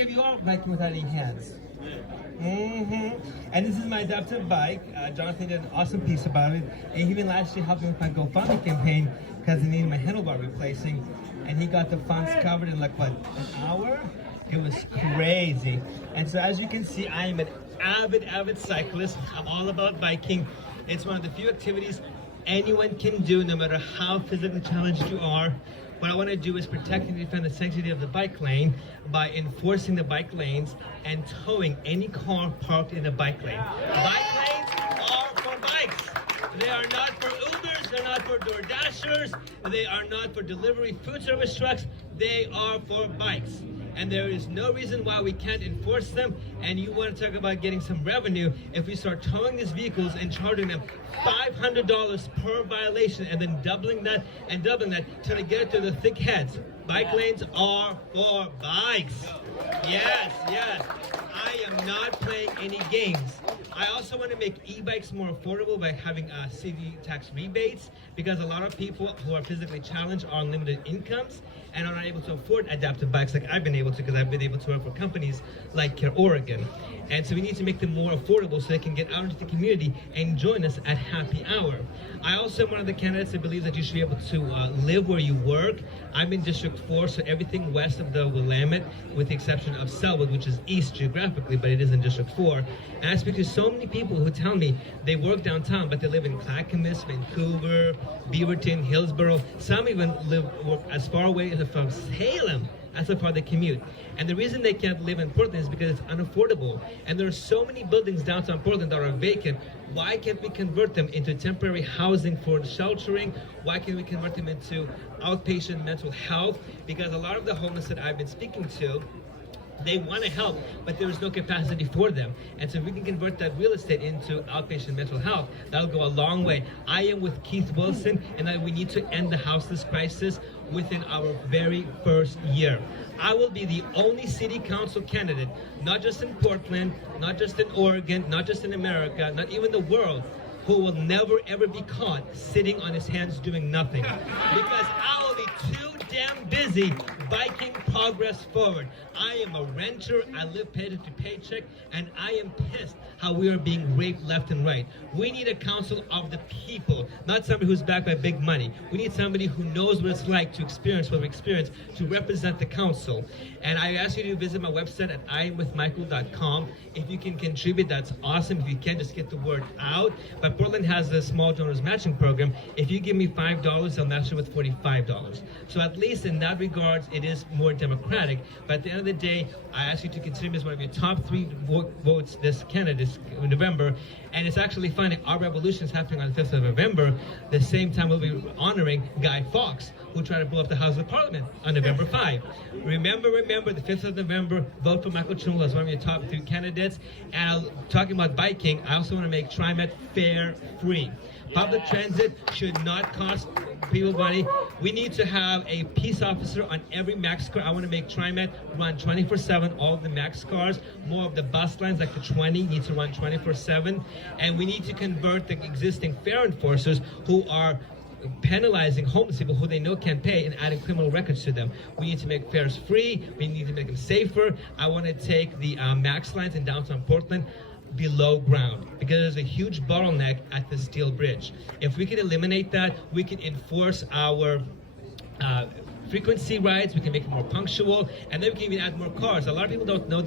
Of you are biking without any hands. And this is my adaptive bike. Jonathan did an awesome piece about it. And he even last year helped me with my GoFundMe campaign because I needed my handlebar replacing. And he got the funds covered in like, what, an hour? It was crazy. And so as you can see, I am an avid cyclist. I'm all about biking. It's one of the few activities anyone can do, no matter how physically challenged you are. What I want to do is protect and defend the sanctity of the bike lane by enforcing the bike lanes and towing any car parked in a bike lane. Bike lanes are for bikes. They are not for Ubers, they're not for DoorDashers, they are not for delivery food service trucks, they are for bikes. And there is no reason why we can't enforce them. And you want to talk about getting some revenue if we start towing these vehicles and charging them $500 per violation and then doubling that trying to get it to the thick heads. Bike lanes are for bikes. Yes. I am not playing any games. I also want to make e-bikes more affordable by having city tax rebates, because a lot of people who are physically challenged are on limited incomes and are not able to afford adaptive bikes like I've been able to, because I've been able to work for companies like Care Oregon. And so we need to make them more affordable so they can get out into the community and join us at happy hour. I also am one of the candidates that believes that you should be able to live where you work. I'm in District 4, so everything west of the Willamette, with the exception of Selwood, which is east geographically, but it is in District 4. And I speak to so many people who tell me they work downtown, but they live in Clackamas, Vancouver, Beaverton, Hillsborough. Some even work as far away as from Salem. That's how far they commute. And the reason they can't live in Portland is because it's unaffordable. And there are so many buildings downtown Portland that are vacant. Why can't we convert them into temporary housing for sheltering? Why can't we convert them into outpatient mental health? Because a lot of the homeless that I've been speaking to, they want to help, but there is no capacity for them. And so if we can convert that real estate into outpatient mental health, that'll go a long way. I am with Keith Wilson, and that we need to end the houseless crisis within our very first year. I will be the only city council candidate, not just in Portland, not just in Oregon, not just in America, not even the world, who will never ever be caught sitting on his hands doing nothing. Because I will be too damn busy biking progress forward. I am a renter, I live paycheck to paycheck, and I am pissed how we are being raped left and right. We need a council of the people, not somebody who's backed by big money. We need somebody who knows what it's like to experience what we experience, to represent the council. And I ask you to visit my website at imwithmichael.com. If you can contribute, that's awesome. If you can, just get the word out. But Portland has a small donors matching program. If you give me $5, I'll match it with $45. So at least in that regard, it is more democratic. But at the end of the day, I ask you to consider me as one of your top 3 votes this candidate in November. And it's actually funny, our revolution is happening on the 5th of November. The same time we'll be honoring Guy Fawkes, who tried to blow up the House of Parliament on November 5. Remember, the 5th of November, vote for Michael Chunla as one of your top 3 candidates. And talking about biking, I also want to make TriMet fare free. Public transit should not cost people money. We need to have a peace officer on every MAX car. I want to make TriMet run 24/7, all of the MAX cars. More of the bus lines, like the 20, need to run 24/7. And we need to convert the existing fare enforcers who are penalizing homeless people who they know can't pay and adding criminal records to them. We need to make fares free. We need to make them safer. I want to take the MAX lines in downtown Portland below ground, because there's a huge bottleneck at the steel bridge. If we can eliminate that, we can enforce our frequency rides, we can make it more punctual, and then we can even add more cars. A lot of people don't know that